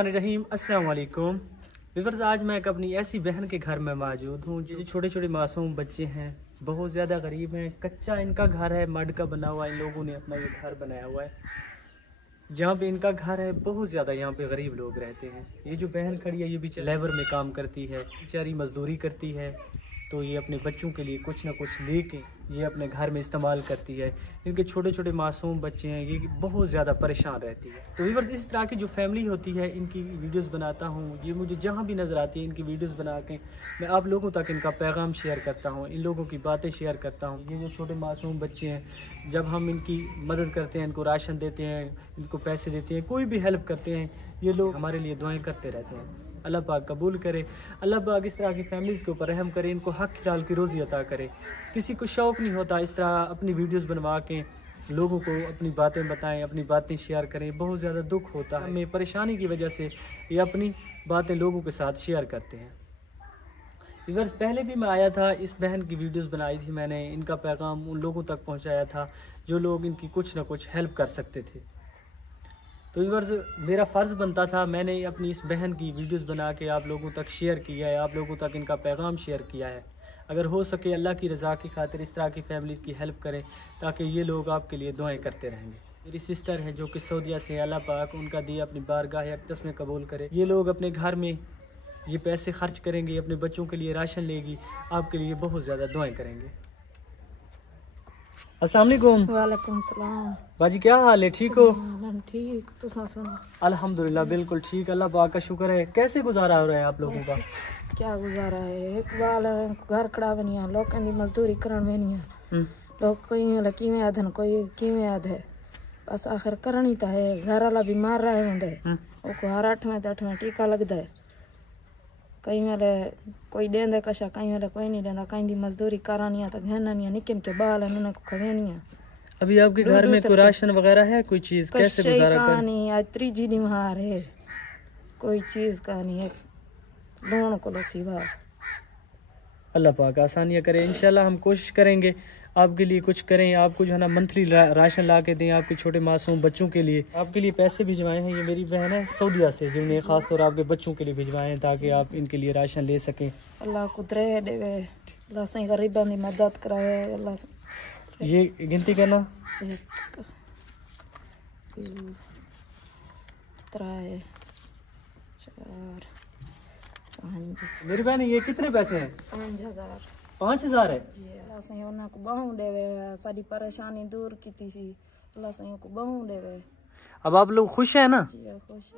बिस्मिल्लाहिर्रहमानिर्रहीम। अस्सलाम वालेकुम व्यूअर्स, आज मैं एक अपनी ऐसी बहन के घर में मौजूद हूँ जो छोटे छोटे मासूम बच्चे हैं, बहुत ज़्यादा गरीब हैं। कच्चा इनका घर है, मड का बना हुआ। इन लोगों ने अपना ये घर बनाया हुआ है। जहाँ पे इनका घर है बहुत ज़्यादा यहाँ पे गरीब लोग रहते हैं। ये जो बहन खड़ी है ये भी लेबर में काम करती है, बेचारी मजदूरी करती है। तो ये अपने बच्चों के लिए कुछ ना कुछ लेके ये अपने घर में इस्तेमाल करती है। इनके छोटे छोटे मासूम बच्चे हैं, ये बहुत ज़्यादा परेशान रहती है। तो व्यूअर्स, इस तरह की जो फैमिली होती है इनकी वीडियोस बनाता हूँ। ये मुझे जहाँ भी नज़र आती है इनकी वीडियोस बना के मैं आप लोगों तक इनका पैगाम शेयर करता हूँ, इन लोगों की बातें शेयर करता हूँ। ये जो छोटे मासूम बच्चे हैं, जब हम इनकी मदद करते हैं, इनको राशन देते हैं, इनको पैसे देते हैं, कोई भी हेल्प करते हैं, ये लोग हमारे लिए दुआएँ करते रहते हैं। अल्लाह पाक कबूल करे। अल्लाह पाक इस तरह की फैमिलीज़ के ऊपर रहम करे, इनको हक हलाल की रोज़ी अता करे। किसी को शौक़ नहीं होता इस तरह अपनी वीडियोस बनवा के लोगों को अपनी बातें बताएं, अपनी बातें शेयर करें। बहुत ज़्यादा दुख होता है हमें, परेशानी की वजह से ये अपनी बातें लोगों के साथ शेयर करते हैं। व्यूअर्स, पहले भी मैं आया था, इस बहन की वीडियोस बनाई थी मैंने, इनका पैगाम उन लोगों तक पहुंचाया था जो लोग इनकी कुछ ना कुछ हेल्प कर सकते थे। तो व्यूअर्स, मेरा फ़र्ज़ बनता था, मैंने अपनी इस बहन की वीडियोस बना के आप लोगों तक शेयर किया है, आप लोगों तक इनका पैगाम शेयर किया है। अगर हो सके अल्लाह की रज़ा की खातिर इस तरह की फैमिलीज़ की हेल्प करें ताकि ये लोग आपके लिए दुआएं करते रहेंगे। मेरी सिस्टर है जो कि सऊदीया से, अल्लाह पाक उनका दिया अपनी बारगाह अक़दस में कबूल करे। ये लोग अपने घर में ये पैसे खर्च करेंगे, अपने बच्चों के लिए राशन लेगी, आपके लिए बहुत ज़्यादा दुआएं करेंगे। अस्सलाम वालेकुम। वालेकुम सलाम। बाजी क्या हाल है, ठीक हो? ठीक, तो अल्हम्दुलिल्लाह बिल्कुल ठीक, अल्लाह पाक का शुक्र है। कैसे गुजारा हो रहा है आप लोगों का? क्या गुजारा है, एक बाल घर खड़ा बनी है, लोग की मजदूरी करन बनी है। लोग कोई मतलब किवें आधन, कोई किवें आध है, बस आखिर करनी तो है। घर वाला बीमार रहे वेंदे, ओको हर 8वें टीका लगता है। कई मेले कोई देंदे कशा, कई मेले कोई नहीं देंदा। कहीं दी मजदूरी करानी है तो घेनी है, निक्के निक्के बाल है उन्हें को खवेनी है। अभी आपके घर में कोई राशन वगैरह है, कोई चीज कैसे गुजारा कर? नहीं, आज त्रीजी निहार है, कोई चीज का नहीं है, दोनों को लसीबा। अल्लाह पाक आसानियाँ करे, इंशाल्लाह हम कोशिश करेंगे आपके लिए कुछ करें। आपको जो है ना मंथली राशन ला के दें आपके छोटे मासूम बच्चों के लिए। आपके लिए पैसे भिजवाए हैं, ये मेरी बहन है सऊदीया से, जिन्हें खास तौर आपके बच्चों के लिए भिजवाए हैं ताकि आप इनके लिए राशन ले सकें। अल्लाह कुदरे देवे, अल्लाह से गरीबों की मदद करावे। अल्लाह से ये गिनती करना 1 2 3 4 5। मेरी बहन ये कितने पैसे हैं? 5000। 5000 है जी। अल्लाह से उन्हें को बहु देवे, सारी परेशानी दूर की थी। अल्लाह से को बहु देवे। अब आप लोग खुश हैं ना? जी खुश।